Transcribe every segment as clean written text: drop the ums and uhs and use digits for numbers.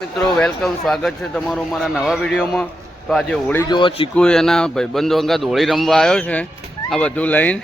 મિત્રો વેલકમ, સ્વાગત છે તમારું મારા નવા વિડીયોમાં। તો આજે હોળી જોવા ચીકુ એના ભાઈબંધો અંગાત હોળી રમવા આવ્યો છે આ બધું લઈને।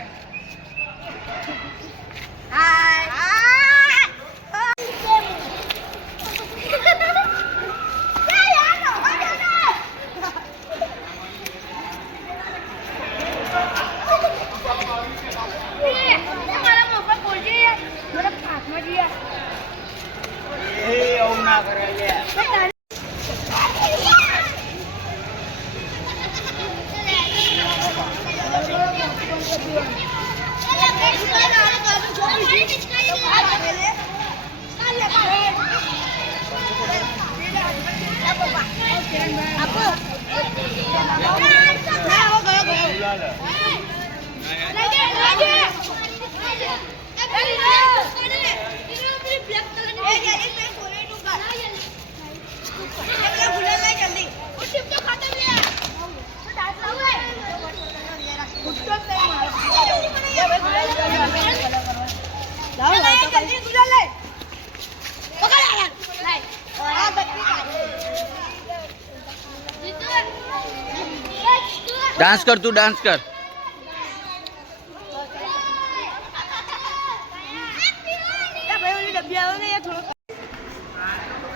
डांस कर, तू डांस कर।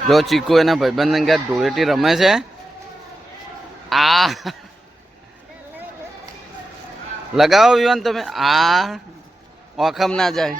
जो चीकू एना भाईबंध अंगात धूळेटी रमे छे। आ लगाओ विवान तमे। आ ओखम ना जाए।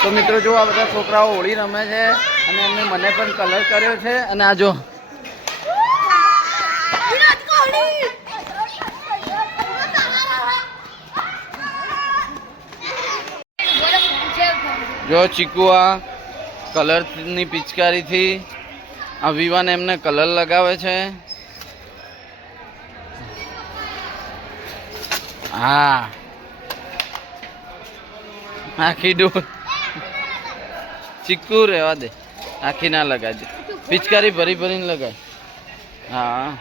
तो मित्रों जो आ बधा छोकराओ होली रमे छे अने एमने मने पण कलर कर्यो छे। अने आ जो जो चीकू आ कलर नी पिचकारी थी आ विवान एमने कलर लगावे छे। हाँ आखी डोर चीकू रेवा दे, आखी ना लगा दे, पिचकारी भरी भरी लगाए। हाँ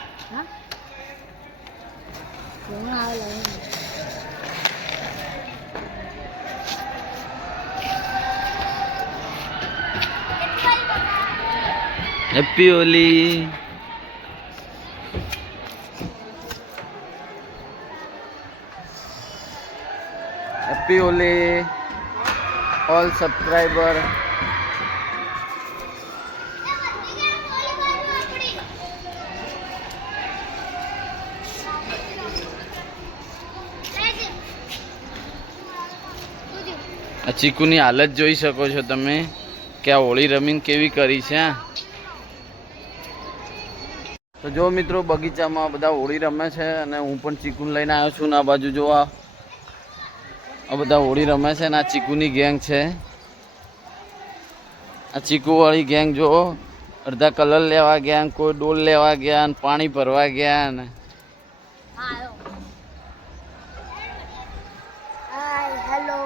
happy Holi. Happy Holi all subscriber. आ चीकूनी हालत जोई सको छो तमे કે આ હોળી રમીને કેવી કરી છે। તો તો જો મિત્રો બગીચામાં બધા હોળી રમે છે અને હું પણ ચીકુને લઈને આવ્યો છું. ને આ બાજુ જો આ બધા હોળી રમે છે ને આ ચીકુની ગેંગ છે. આ ચીકુવાળી ગેંગ જો અડધા કલર લેવા ગયા, કોઈ ડોલ લેવા ગયા, પાણી ભરવા ગયા ને હેલો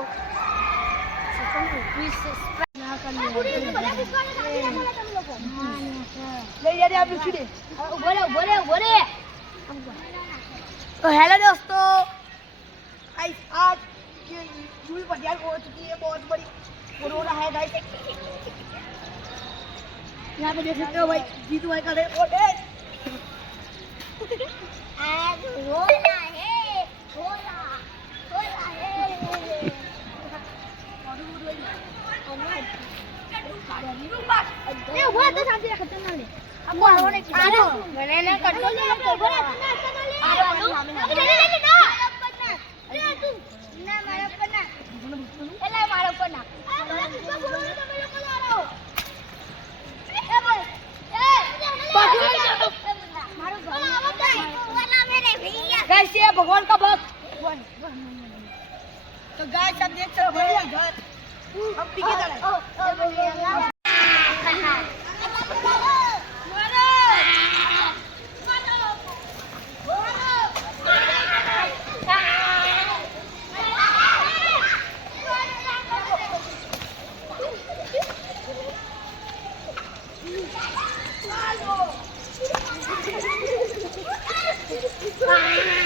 हेलो दोस्तों, गाइस आज ये यूवी पटियाल हो चुकी है, बहुत बड़ी कोरोना है गाइस। यहाँ पे देख सकते हो भाई जीतू भाई का और आज रोना है, रोना रोना है। ये हुआ तो साथी खत्म ना ले अब होने की मैंने कंट्रोल नहीं कर पा रहा। भगवान का भक्त तो गाय सब देख सकते हैं घर हम पीके Bye.